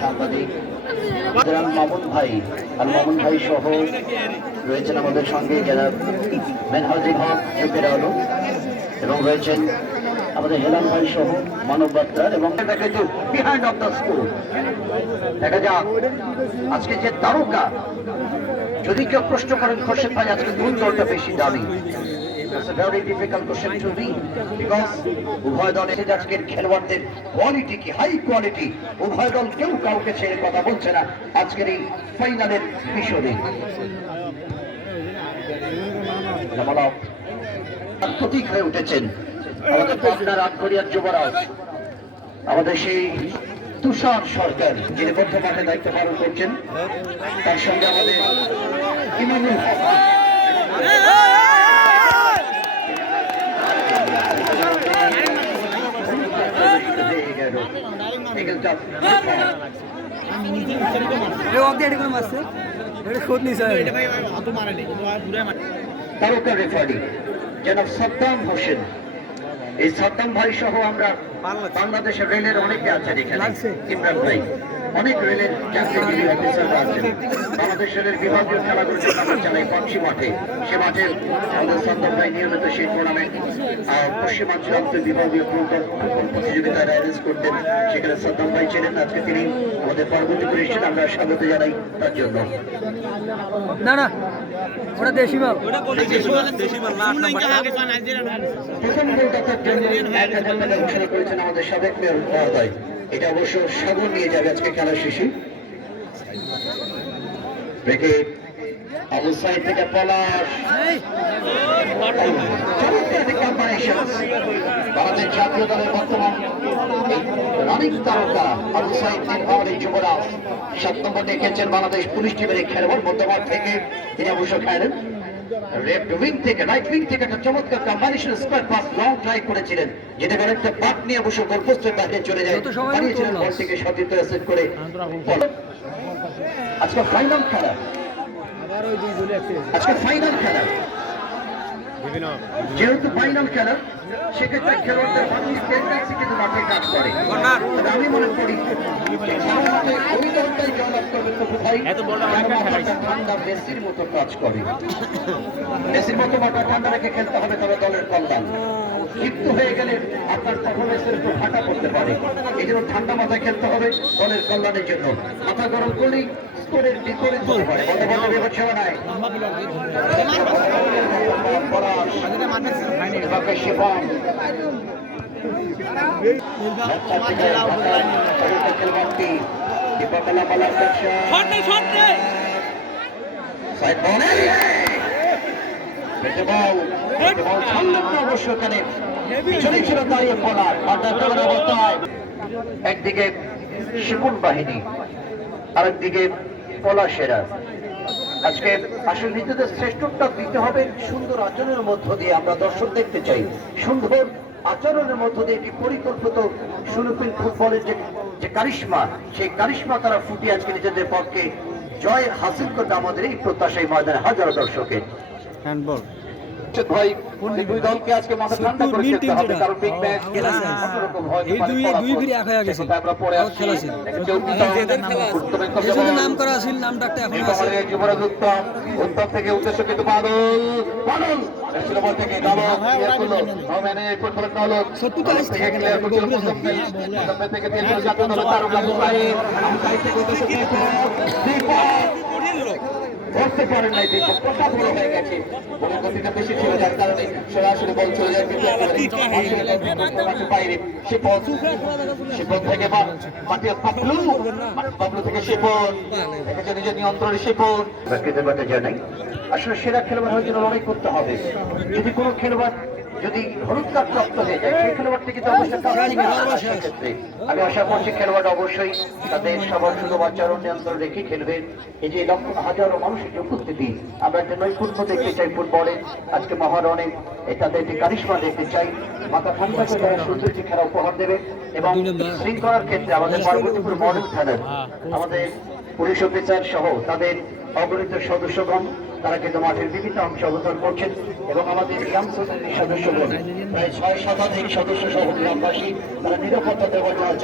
সাংবাদিক মামুন ভাই আর মামুন ভাই সহ রয়েছেন আমাদের সঙ্গে যারা মেনহাজুল হক চোখের আলো এবং রয়েছেন আমাদের হেলাল ভাই সহ মানব বার্তার এবং বিহাইন্ড অফ দ্য স্কুল দেখা যাক আজকে যে তারকা যদি কেউ প্রশ্ন করেন খোরশেদ ভাই আজকে কোন দলটা বেশি দামি It's a very difficult question to read because উভয় দলের আজকের খেলোয়াড়দের কোয়ালিটি কি হাই কোয়ালিটি উভয় দল কেউ কাউকে ছেড়ে কথা বলছে না আজকের এই ফাইনালের বিষয়ে প্রতীক হয়ে উঠেছেন আমাদের পাবনার আটঘরিয়ার যুবরাজ আমাদের সেই তুষার সরকার যিনি মধ্য মাঠে দায়িত্ব পালন করছেন তার সঙ্গে আমাদের ইমানুল হক তারকা রেফারি জনাব সাদ্দাম হোসেন এই সাদ্দাম ভাই সহ আমরা বাংলাদেশের রেলের অনেকে আছেন এখানে ইমরান ভাই অনেক রেলের চাকরিজীবী অফিসাররা আছেন বাংলাদেশ রেলের বিভাগীয় খেলাগুলো আমরা চালাই পাকশি মাঠে সে মাঠে আমাদের সাদ্দাম ভাই নিয়মিত সেই টুর্নামেন্ট পশ্চিমাঞ্চল বিভাগীয় প্রতিযোগিতায় অ্যারেঞ্জ করতেন সেখানে সাদ্দাম ভাই ছিলেন আজকে তিনি আমাদের পরবর্তী করে এসেছেন আমরা স্বাগত জানাই তার জন্য না না ওটা দেশি মাল প্রথম গোলদাতার জন্য ১,০০০ টাকা ঘোষণা করেছেন আমাদের সাবেক মেয়র মহোদয় এটা অবশ্য সাগর নিয়ে যাবে আজকে খেলা শেষে দেখে আবু সাইদ থেকে পলাশ ভারতের জাতীয় দলের বর্তমান রানিং তারকা আবু সাইদ আমাদের যুবরাজ ৭ নম্বর দেখেছেন বাংলাদেশ পুলিশ টিমের খেলোয়াড় মধ্যমাঠ থেকে তিনি অবশ্য খেলেন লেফট উইং থেকে রাইট উইং থেকে একটা চমৎকার combination square pass long try করেছিলেন যেটা একটা বাট নিয়ে অবশ্য গোলপোস্টের বাইরে চলে যায় হারিয়েছিলেন বল থেকে সতীর্থ সেট করে আজকে ফাইনাল খেলা যেহেতু ফাইনাল খেলা সেক্ষেত্রে খেলোয়াড়দের মানুষ টেন্ডেন্সি কিন্তু মাঠে কাজ করে আমি মনে করি ওই দলটাই জয়লাভ করবে তবু ভাই ঠান্ডা মেসির মতো কাজ করে মেসির মতো মাথা ঠান্ডা রেখে খেলতে হবে তবে দলের কল্যাণ লিপ্ত হয়ে গেলে আপনার পারফরমেন্সের একটু ফাটা করতে পারে এই জন্য ঠান্ডা মাথায় খেলতে হবে দলের কল্যাণের জন্য মাথা গরম করলেই স্কোরের বিপরীত হতে পারে বন্ধ বিপদ নাই একদিকে শিপুন বাহিনী আরেকদিকে পলাশেরা আজকে আসল নিজেদের শ্রেষ্ঠটা দিতে হবে সুন্দর আচরণের মধ্য দিয়ে আমরা দর্শক দেখতে চাই সুন্দর আচরণের মধ্য দিয়ে একটি পরিকল্পিত সুলুপিন ফুটবলের যে কারিশমা সেই কারিশমা তারা ফুটিয়ে আজকে নিজেদের পক্ষে জয় হাসিল করতে আমাদের এই প্রত্যাশায় ময়দানে হাজারো দর্শকের হ্যান্ডবল ভাই দুই দলকে আজকে মাথা ঠান্ডা করে খেলতে হবে কারণ বিগ ম্যাচ অন্যরকম হয় এই দুই ফিরে এক হয়ে গেছে আমরা পরে খেলা ছিল যেটা নাম করা ছিল নামটা একটা এখন আছে যুবরাজ উত্তর থেকে উদ্দেশ্য কিন্তু বাদল ছিল বল থেকে দাবা করলো মানে ফুটবল দল সত্যি থেকে ক্লিয়ার করছিল প্রথম থেকে তিন জাতীয় দল তারকা মুসাই আমসাই থেকে উদ্দেশ্য ধরতে পারেন নাই দেখো কত বড় হয়ে গেছে বড় গতিটা বেশি ছিল যার কারণে সরাসরি বল চলে যায় কিন্তু বাইরে সে পথ থেকে মাটিয়াস পাবলু থেকে শেপন এটা নিজের নিয়ন্ত্রণে শেপন বাকিদের বাতে জানাই আসলে সেরা খেলোয়াড় হওয়ার জন্য লড়াই করতে হবে যদি কোনো খেলোয়াড় যদি হলুদ কার্ড প্রাপ্ত হয়ে যায় সেই খেলোয়াড়টি কিন্তু অবশ্যই ক্ষেত্রে আমি আশা করছি খেলোয়াড় অবশ্যই তাদের সবার শুধু আচরণ নিয়ন্ত্রণ রেখে খেলবেন এই যে লক্ষ হাজারো মানুষের যে উপস্থিতি আমরা একটা নৈপুণ্য দেখতে চাই ফুটবলে আজকে মহারণে তাদের একটি কারিশমা দেখতে চাই মাথা ঠান্ডা করে তারা সুন্দর একটি খেলা উপহার দেবে এবং শৃঙ্খলার ক্ষেত্রে আমাদের পার্বতীপুর মডেল খেলার আমাদের পুলিশ অফিসার সহ তাদের অগণিত সদস্যগণ তারা কিন্তু মাঠের বিভিন্ন অংশে অবস্থান করছেন এবং আমাদের গ্রাম সোসাইটির সদস্যগণ প্রায় 6 শতাধিক সদস্য সহ গ্রামবাসী তারা নিরাপত্তা